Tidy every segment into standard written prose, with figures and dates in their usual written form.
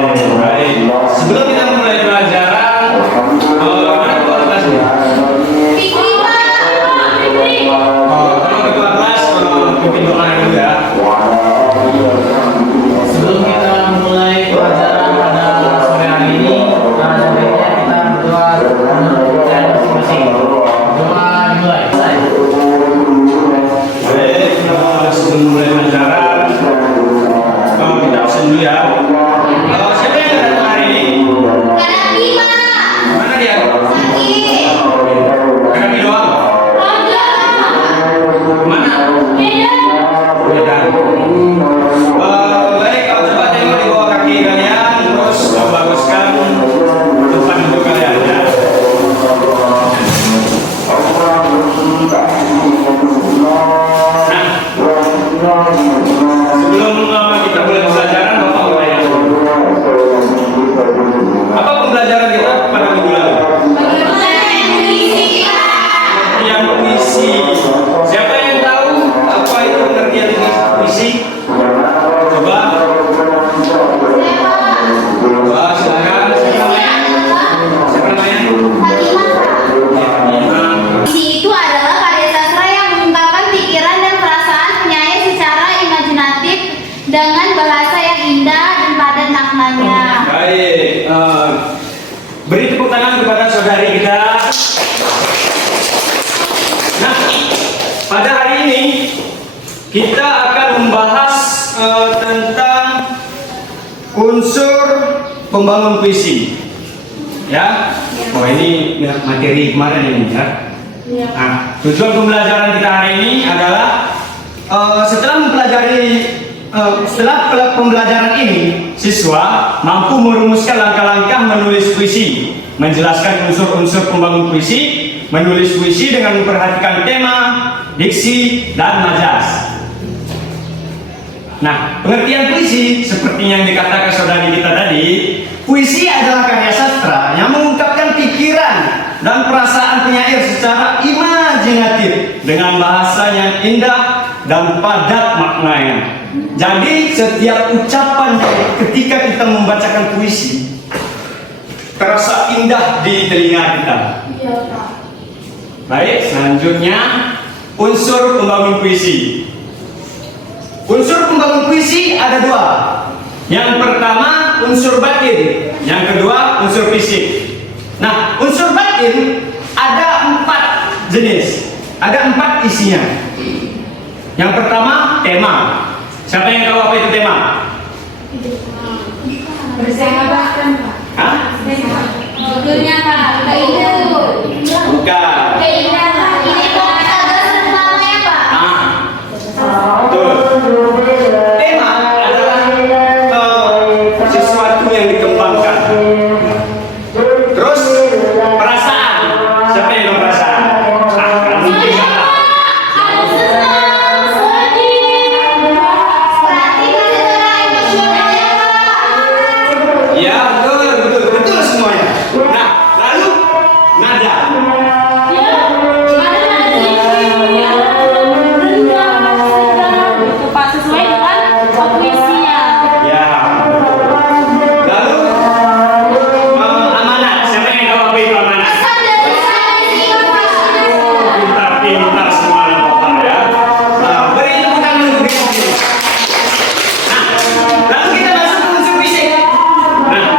Baik. Sebelum kita mulai pelajaran, mana ketua kelasnya? Kalau ketua kelas, pimpin doa dulu ya. Sebelum kita mulai pelajaran pada sore hari ini, sebaiknya kita berdoa menurut kepercayaan masing-masing. Doa dimulai. Baik, sebelum mulai pelajaran, kita absen dulu ya. Siapa yang datang hari ini? Mana dia? Kaki doang. Mana? Beda. Baik, kalau coba tengok di bawah kaki kalian, terus baguskan tempat duduk kalian ya. Nah, sebelum kita mulai pembelajaran, Bapak mau tanya. Apa pembelajaran kita pada minggu lalu? Yang puisi. Siapa yang tahu apa itu pengertian puisi? Coba. Wah, silakan. Siapa namanya? Puisi itu adalah karya sastra yang mengungkapkan pikiran dan perasaan penyair secara imajinatif dengan bahasa yang indah dan padat maknanya. Baik. Beri tepuk tangan kepada saudari kita. Nah, pada hari ini kita akan membahas tentang unsur pembangun puisi. Ya, oh ini materi kemarin ini ya. Nah, tujuan pembelajaran kita hari ini adalah setelah pembelajaran ini, siswa mampu merumuskan langkah-langkah menulis puisi, menjelaskan unsur-unsur pembangun puisi, menulis puisi dengan memperhatikan tema, diksi, dan majas. Nah, pengertian puisi seperti yang dikatakan saudari kita tadi, puisi adalah karya sastra yang mengungkapkan pikiran dan perasaan penyair secara imajinatif dengan bahasa yang indah dan padat maknanya. Jadi setiap ucapan ketika kita membacakan puisi terasa indah di telinga kita. Baik, selanjutnya unsur pembangun puisi. Unsur pembangun puisi ada dua. Yang pertama unsur batin, yang kedua unsur fisik. Nah, unsur batin ada 4 jenis, ada 4 isinya. Yang pertama tema. Siapa yang tahu apa itu tema? Persahabatan, Pak. Hah? Judulnya, Pak. Bukan. Keindahan. Ini gagasan utamanya, Pak. Betul. Tema adalah sesuatu yang dikembangkan. Terus perasaan. Siapa yang tahu perasaan? Kan mungkin salah. Ada senang, sedih, berarti secara emosional ya, Pak. Ya, betul semuanya. Nah, lalu nada. Sesuai dengan puisinya. Ya. Lalu amanat. Siapa yang tahu apa itu amanat? Pesan dari saya, Pak. Pintar semua anak bapak ya. Nah, beri tepuk tangan untuk dia. Nah, lalu kita masuk ke unsur fisik. Nah,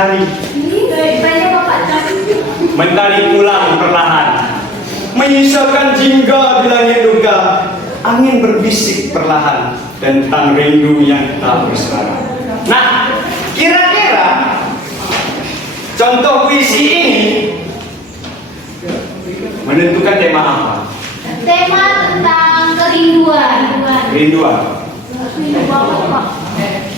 hari. Banyak Bapak tadi. Mentari pulang perlahan, menyisakan jingga di langit duka. Angin berbisik perlahan tentang rindu yang tak bersuara. Nah, kira-kira contoh puisi ini menentukan tema apa? Tema tentang kerinduan. Kerinduan. Rindu Bapak, Pak.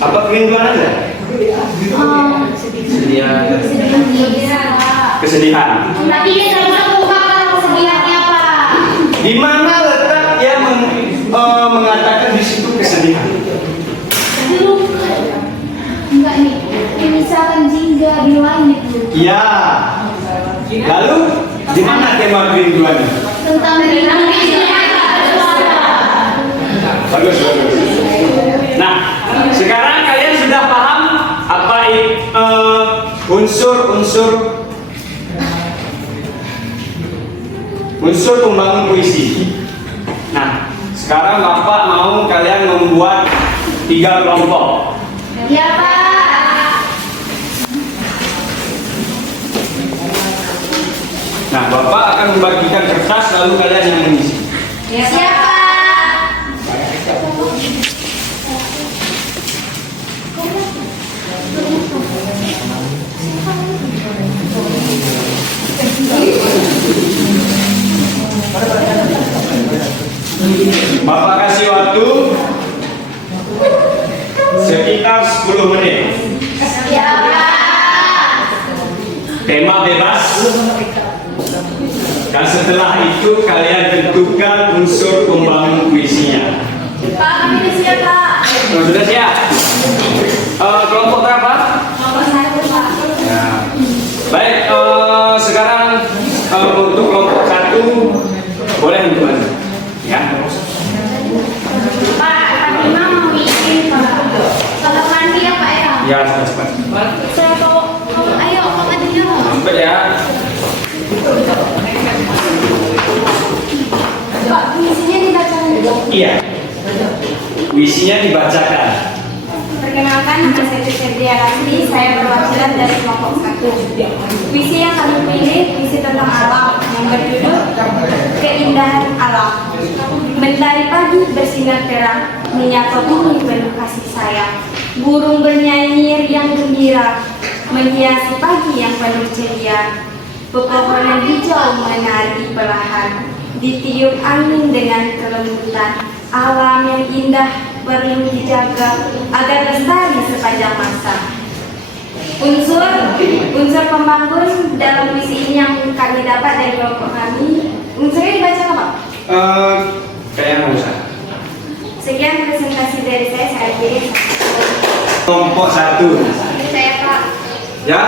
Apa kerinduan aja? Kesedihan. Tapi dia tidak bisa mengungkapkan kesedihannya, Pak. Di mana letak yang mengatakan di situ kesedihan? Dulu enggak nih. Ini misalkan jingga di langit dulu. Ya. Lalu di mana tema kerinduannya? Tentang kerinduan. Bagus, bagus. Nah, sekarang kalian sudah paham apa unsur pembangun puisi. Nah, sekarang Bapak mau kalian membuat 3 kelompok. Ya, Pak. Nah, Bapak akan membagikan kertas lalu kalian yang mengisi. Siapa? Bapak kasih waktu sekitar 10 menit. Siapa? Tema bebas. Dan setelah itu kalian tentukan unsur pembangun puisinya. Pak, kami sudah siap, Pak. Sudah siap? Kelompok berapa? Nomor 1, Pak. Ya. Baik, sekarang untuk kelompok 1 boleh teman. Ya. Pak, kami mau bikin, Pak. Kalau mandi ya, Pak ya? Ya, cepat. Saya mau, ayo, Pak mandinya. Sampai ya. Pak, puisinya dibacakan dulu. Iya. Puisinya dibacakan. Perkenalkan, nama saya Fitria Rasmi, saya perwakilan dari kelompok 1. Puisi yang kami pilih, puisi tentang alam yang berjudul Keindahan Alam. Mentari pagi bersinar terang, menyapa bumi penuh kasih sayang. Burung bernyanyi riang gembira, menghiasi pagi yang penuh ceria. Pepohonan hijau menari perlahan, ditiup angin dengan kelembutan. Alam yang indah perlu dijaga agar lestari sepanjang masa. Unsur pembangun dalam puisi ini yang kami dapat dari kelompok kami. Unsurnya dibaca Pak? Kayaknya nggak usah. Sekian presentasi dari saya kirim. Kelompok 1. Saya Pak. Ya.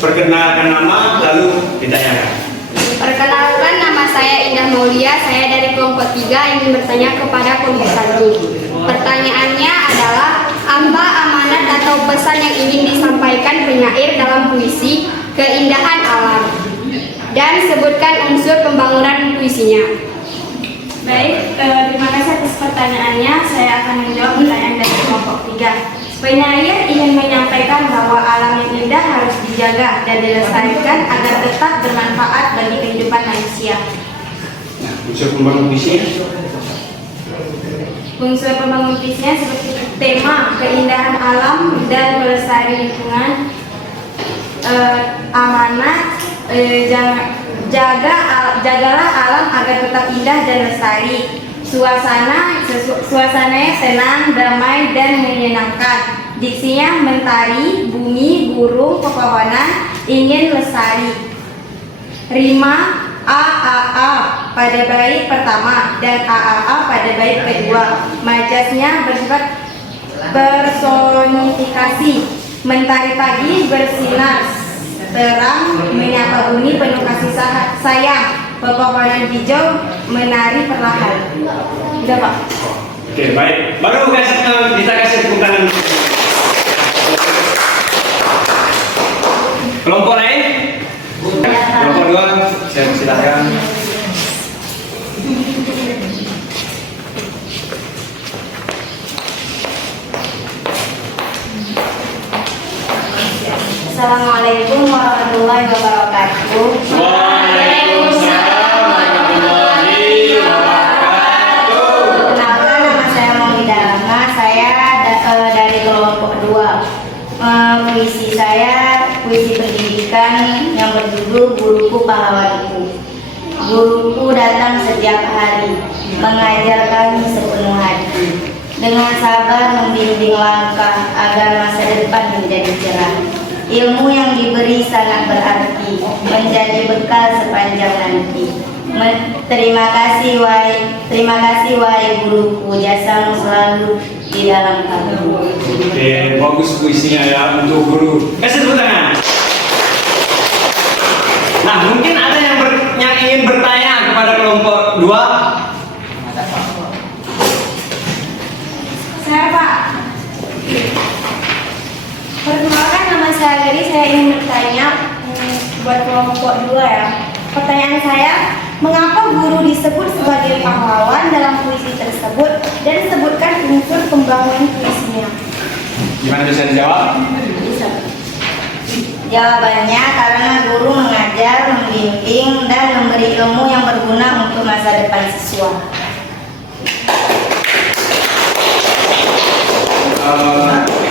Perkenalkan nama lalu ditanyakan. Perkenalkan, nama saya Indah Maulia, saya dari kelompok 3 ingin bertanya kepada kelompok 1. Pertanyaannya adalah apa amanat atau pesan yang ingin disampaikan penyair dalam puisi Keindahan Alam, dan sebutkan unsur pembangunan puisinya. Baik, terima kasih atas pertanyaannya. Saya akan menjawab pertanyaan dari kelompok 3. Penyair ingin menyampaikan bahwa alam yang indah harus dijaga dan dilestarikan agar tetap bermanfaat bagi kehidupan manusia. Nah, unsur pembangun puisinya. Unsur pembangun puisinya seperti tema keindahan alam dan pelestarian lingkungan, amanat, jagalah alam agar tetap indah dan lestari. Suasananya tenang, damai, dan menyenangkan. Diksinya mentari, bumi, burung, pepohonan, ingin lestari. Rima AAA pada bait pertama dan AAA pada bait kedua. Majasnya bersifat personifikasi. Mentari pagi bersinar terang, menyapa bumi penuh kasih sayang. Pepohonan hijau menari perlahan. Udah Pak. Oke, baik. Baru kita kasih tepuk tangan. Kelompok lain? Kelompok 2, saya silakan. Assalamualaikum warahmatullahi wabarakatuh. Waalaikumsalam warahmatullahi wabarakatuh. Perkenalkan, nama saya Maulida Lama. Saya dari kelompok 2. Puisi saya puisi pendidikan yang berjudul Guruku Pahlawanku. Guruku datang setiap hari, mengajar kami sepenuh hati. Dengan sabar membimbing langkah agar masa depan menjadi cerah. Ilmu yang diberi sangat berarti, menjadi bekal sepanjang nanti. Terima kasih wahai guruku, jasamu selalu di dalam kalbu. Oke, bagus puisinya ya untuk guru. Kasih tepuk tangan. Nah, mungkin ada yang ingin bertanya kepada kelompok 2. Saya Pak. Perkenalkan, nama saya Geri. Saya ingin bertanya buat kelompok 2 ya. Pertanyaan saya, mengapa guru disebut sebagai pahlawan dalam puisi tersebut dan sebutkan unsur pembangunan puisinya? Gimana bisa dijawab? Bisa. Jawabannya karena guru mengajar, membimbing, dan memberi ilmu yang berguna untuk masa depan siswa.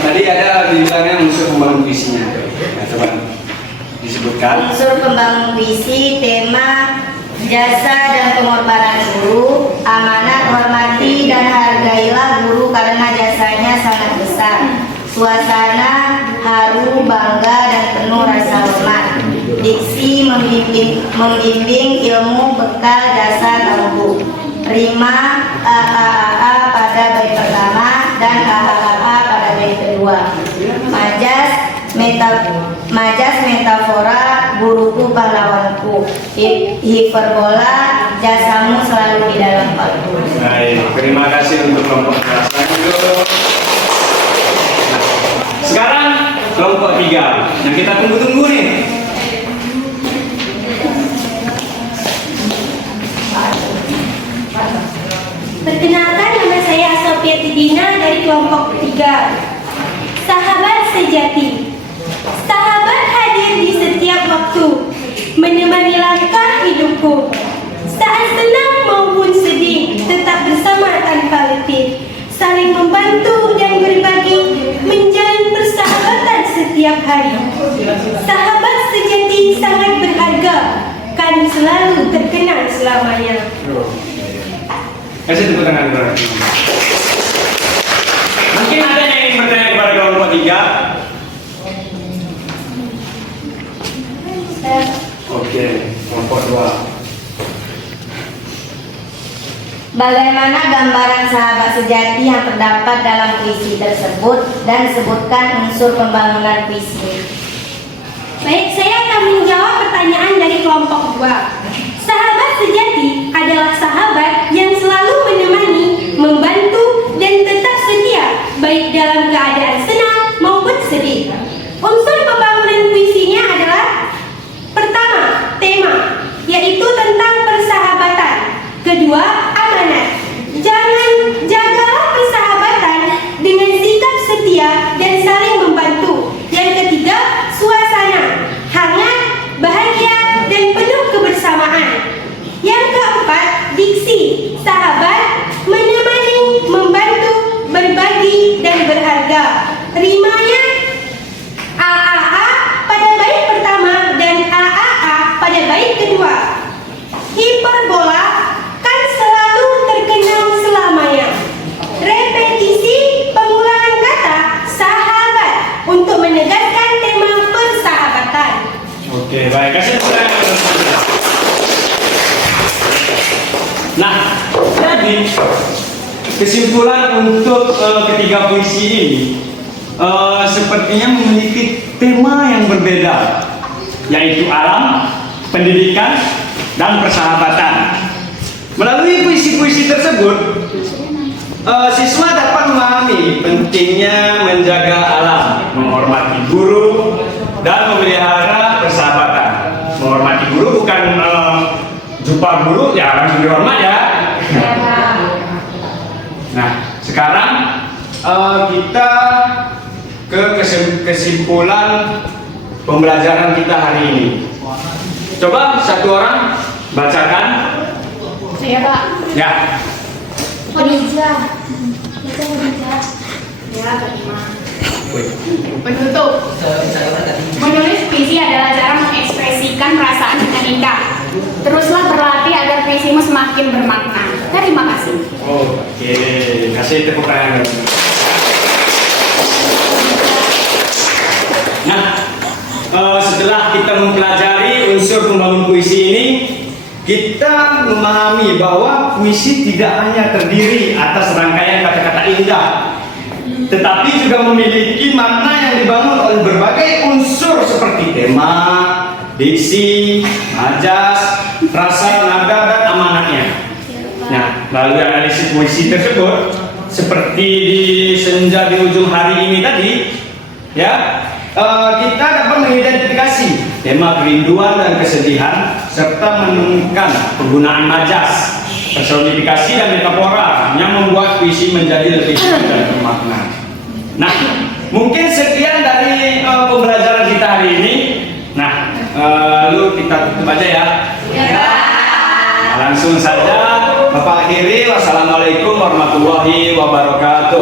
Tadi ada dibilangnya unsur pembangun puisinya. Nah, coba disebutkan. Unsur pembangun puisi, tema, jasa dan pengorbanan guru, amanat, hormati dan hargailah guru karena jasanya sangat besar. Suasana haru, bangga dan penuh rasa hormat. Diksi membimbing ilmu bekal jasa tambuh. Rima AAA pada bait pertama dan AAA pada bait kedua. Majas metafora guruku pahlawanku. Hiperbola jasamu selalu di dalam kalbu. Baik, terima kasih untuk kelompok kelas. Sekarang kelompok 3 yang kita tunggu-tunggu nih. Perkenalkan, nama saya Sophia Tidina dari kelompok 3. Sahabat sejati. Sahabat hadir di setiap waktu, menemani langkah hidupku. Saat senang maupun sedih, tetap bersama tanpa letih. Saling membantu dan berbagi, menjalin persahabatan setiap hari. Sahabat sejati sangat berharga, kan selalu terkenal selamanya. Kasih tepuk tangan dulu. Mungkin ada yang ingin bertanya kepada kelompok 3. Oke, kelompok 2. Bagaimana gambaran sahabat sejati yang terdapat dalam puisi tersebut dan sebutkan unsur pembangunan puisi? Baik, saya akan menjawab pertanyaan dari kelompok 2. Sahabat sejati adalah sahabat yang selalu menemani, membantu, dan tetap setia, baik dalam keadaan senang maupun sedih. Unsur pembangunan puisinya adalah pertama, tema, yaitu tentang persahabatan. Kedua, amanat. Jagalah persahabatan dengan sikap setia dan saling membantu. Yang ketiga, suasana, hangat, bahagia, dan penuh kebersamaan. Yang keempat, diksi, sahabat, menemani, membantu, berbagi, dan berharga. Rimanya AAA pada bait pertama dan AAA pada bait kedua. Hiperbola kan selalu terkenal selamanya. Repetisi pengulangan kata sahabat untuk menegaskan tema persahabatan. Oke, baik. Kasih tepuk tangan. Nah, jadi kesimpulan untuk ketiga puisi ini sepertinya memiliki tema yang berbeda, yaitu alam, pendidikan, dan persahabatan. Melalui puisi-puisi tersebut, siswa dapat memahami pentingnya menjaga alam, menghormati guru, dan memelihara persahabatan. Menghormati guru bukan jumpa guru ya harus dihormat ya. Nah, sekarang kita ke kesimpulan pembelajaran kita hari ini. Coba satu orang bacakan. Saya Pak. Ya. Khadijah. Itu Khadijah. Ya, terima. Penutup. Menulis puisi adalah cara mengekspresikan perasaan dengan indah. Teruslah berlatih agar puisimu semakin bermakna. Terima kasih. Oke, kasih tepuk tangan. Nah, setelah kita mempelajari unsur pembangun puisi ini, kita memahami bahwa puisi tidak hanya terdiri atas rangkaian kata-kata indah, tetapi juga memiliki makna yang dibangun oleh berbagai unsur seperti tema, diksi, majas, rasa, nada, dan amanatnya. Nah, melalui analisis puisi tersebut, seperti di senja di ujung hari ini tadi, ya, kita dapat mengidentifikasi tema kerinduan dan kesedihan, serta menemukan penggunaan majas, personifikasi dan metafora yang membuat puisi menjadi lebih hidup dan bermakna. Nah, mungkin sekian dari pembelajaran kita hari ini. Nah, lalu kita tutup aja ya. Langsung saja Bapak akhiri. Wassalamualaikum warahmatullahi wabarakatuh.